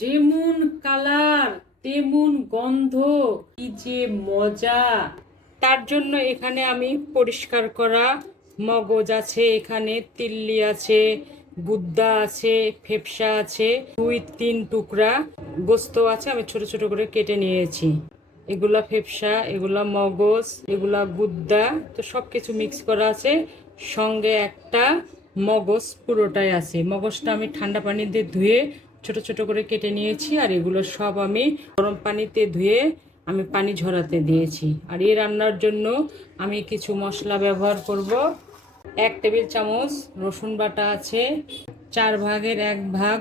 যেমন কালার তেমন গন্ধ, কি যে মজা। তার জন্য এখানে আমি পরিষ্কার করা মগজ আছে, এখানে তিল্লি আছে, গুদ্দা আছে, ফেফসা আছে, 2-3 টুকরা গোস্ত আছে, আমি ছোট ছোট করে কেটে নিয়েছি। এগুলা ফেফসা, এগুলা মগজ, এগুলা গুদ্দা, তো সব কিছু মিক্স করা আছে। সঙ্গে একটা মগজ পুরোটাই আছে। মগজটা আমি ঠান্ডা পানি দিয়ে ধুয়ে ছোট ছোট করে কেটে নিয়েছি, আর এগুলো সব আমি গরম পানিতে ধুয়ে আমি পানি ঝরাতে দিয়েছি। আর এই রান্নার জন্য আমি কিছু মশলা ব্যবহার করব। 1 টেবিল চামচ রসুন বাটা আছে, 1/4 ভাগ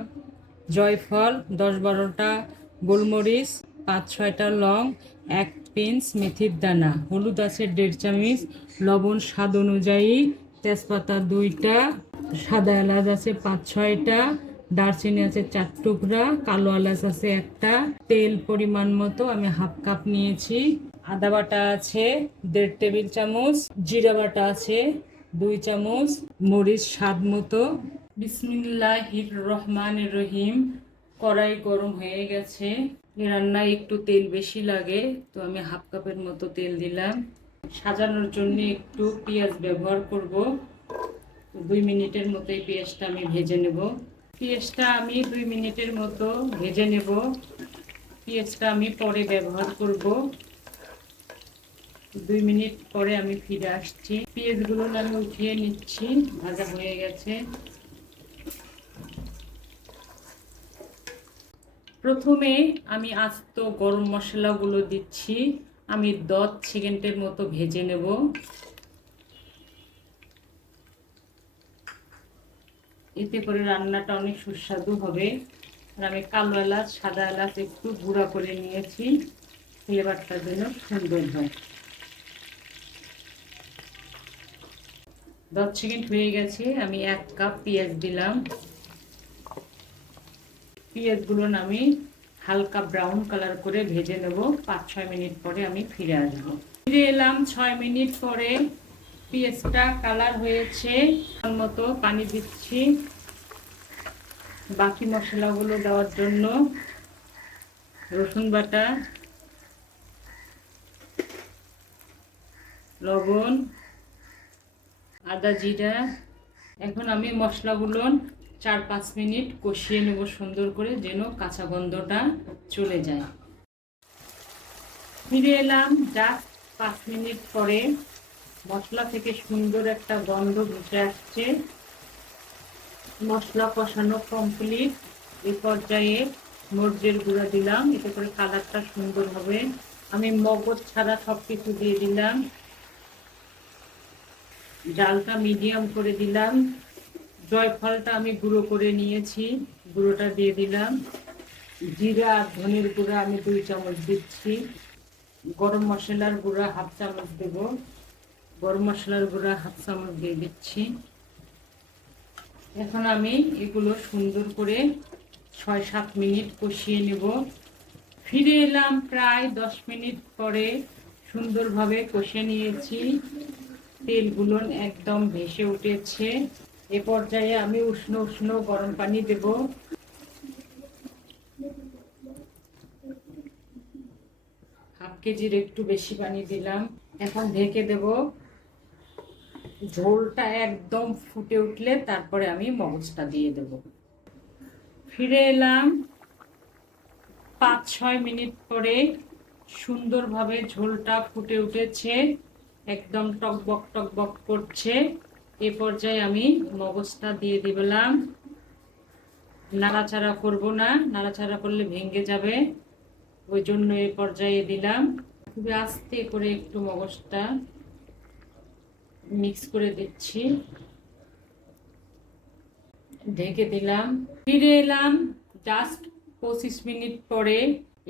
জয়ফল, 10-12টা গোলমরিচ, 5-6টা লং, 1 পিঞ্চ মেথির দানা, হলুদ আছে 1.5 চামচ, লবণ স্বাদ অনুযায়ী, তেজপাতা 2টা, সাদা এলাচ আছে 5-6টা, দারচিনি আছে 4 টুকরা, কালো এলাচ আছে 1টা, তেল পরিমাণ মতো আমি 1/2 কাপ নিয়েছি, আদা বাটা আছে 1.5 টেবিল চামচ, জিরা বাটা আছে 2 চামচ, মরিচ স্বাদ মতো। বিসমিল্লাহির রহমানির রহিম। কড়াই গরম হয়ে গেছে। এই রান্নায় একটু তেল বেশি লাগে, তো আমি 1/2 কাপের মতো তেল দিলাম। সাজানোর জন্য একটু পেঁয়াজ ব্যবহার করব। 2 মিনিটের মতো এই পেঁয়াজটা আমি ভেজে নেব। পেঁয়াজটা আমি 2 মিনিটের মতো ভেজে নেব। পেঁয়াজটা আমি পরে ব্যবহার করব। 2 মিনিট পরে আমি ফিরে আসছি। পেঁয়াজগুলো আমি উঠিয়ে নিচ্ছি, ভাজা হয়ে গেছে। প্রথমে আমি আস্ত গরম মশলাগুলো দিচ্ছি। আমি 10 সেকেন্ডের মতো ভেজে নেব। এতে করে রান্নাটা অনেক সুস্বাদু হবে। আর আমি কালো এলাচ, সাদা এলাচ একটু গুঁড়া করে নিয়েছি, ফ্লেভারটার জন্য সুন্দর হয়। 10 সেকেন্ড হয়ে গেছে। আমি 1 কাপ পেঁয়াজ দিলাম। পেঁয়াজগুলো আমি হালকা ব্রাউন কালার করে ভেজে নেব। 5-6 মিনিট পরে আমি ফিরে আসব। ফিরে এলাম 6 মিনিট পরে। পেঁয়াজটা কালার হয়েছে। মতো পানি দিচ্ছি বাকি মশলাগুলো দেওয়ার জন্য। রসুন বাটা, লবণ, আদা জিরা। এখন আমি মশলাগুলো 4-5 মিনিট কষিয়ে নেব সুন্দর করে, যেন কাঁচা গন্ধটা চলে যায়। ফিরে এলাম জাস্ট 5 মিনিট পরে। মশলা থেকে সুন্দর একটা গন্ধ ভেসে আসছে। মশলা কষানো কমপ্লিট। এই পর্যায়ে মরিচের গুঁড়া দিলাম, এতে করে কালারটা সুন্দর হবে। আমি মগজ ছাড়া সব কিছু দিয়ে দিলাম। ডালটা মিডিয়াম করে দিলাম। জয়ফলটা আমি গুঁড়ো করে নিয়েছি, গুঁড়োটা দিয়ে দিলাম। জিরা আর ধনের গুঁড়া আমি 2 চামচ দিচ্ছি। গরম মশলার গুঁড়া 1/2 চামচ দেব। গরম মশলার গুঁড়া 1/2 চামচ দিয়ে দিচ্ছি। এখন আমি এগুলো সুন্দর করে 6-7 মিনিট কষিয়ে নেব। ফিরে এলাম প্রায় 10 মিনিট পরে। সুন্দরভাবে কষে নিয়েছি। তেলগুলো একদম ভেসে উঠেছে। এ পর্যায়ে আমি উষ্ণ উষ্ণ গরম পানি দেব। হাফ কেজির একটু বেশি পানি দিলাম। এখন ঢেকে দেব। ঝোলটা একদম ফুটে উঠলে তারপরে আমি মগজটা দিয়ে দেব। ফিরে এলাম 5-6 মিনিট পরে। সুন্দরভাবে ঝোলটা ফুটে উঠেছে, একদম টকবক টকবক করছে। এ পর্যায়ে আমি মগজটা দিয়ে দিলাম। নাড়াচাড়া করব না, নাড়াচাড়া করলে ভেঙে যাবে, ওই জন্য এই পর্যায়ে দিলাম। খুবই আস্তে করে একটু মগজটা মিক্স করে দিচ্ছি। ঢেকে দিলাম। ফিরে এলাম জাস্ট 25 মিনিট পরে।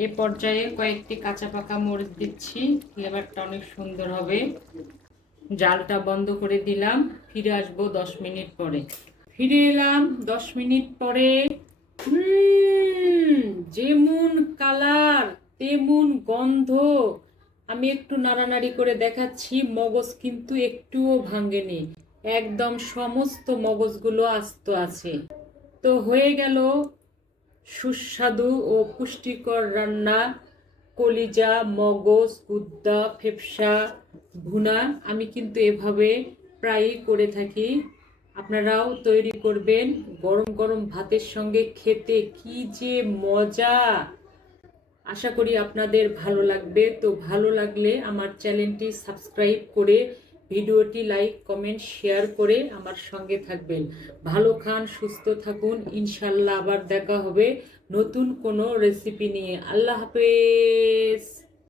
এ পর্যায়ে কয়েকটি কাঁচা পাকা মরিচ দিচ্ছি, ফ্লেভারটা অনেক সুন্দর হবে। জালটা বন্ধ করে দিলাম। ফিরে আসবো 10 মিনিট পরে। ফিরে এলাম 10 মিনিট পরে। যেমন কালার তেমন গন্ধ। আমি একটু নাড়ানাড়ি করে দেখাচ্ছি, মগজ কিন্তু একটুও ভাঙেনি, একদম সমস্ত মগজগুলো আস্ত আছে। তো হয়ে গেল সুস্বাদু ও পুষ্টিকর রান্না, কলিজা, মগজ, গুদ্দা, ফেফসা ভুনা আমি কিন্তু এভাবে প্রায়ই করে থাকি। আপনারাও তৈরি করবেন। গরম গরম ভাতের সঙ্গে খেতে কি যে মজা! আশা করি আপনাদের ভালো লাগবে। তো ভালো লাগলে আমার চ্যানেলটি সাবস্ক্রাইব করে ভিডিওটি লাইক কমেন্ট শেয়ার করে আমার সঙ্গে থাকবেন। ভালো খান, সুস্থ থাকুন। ইনশাল্লাহ আবার দেখা হবে নতুন কোনো রেসিপি নিয়ে। আল্লাহ হাফেজ।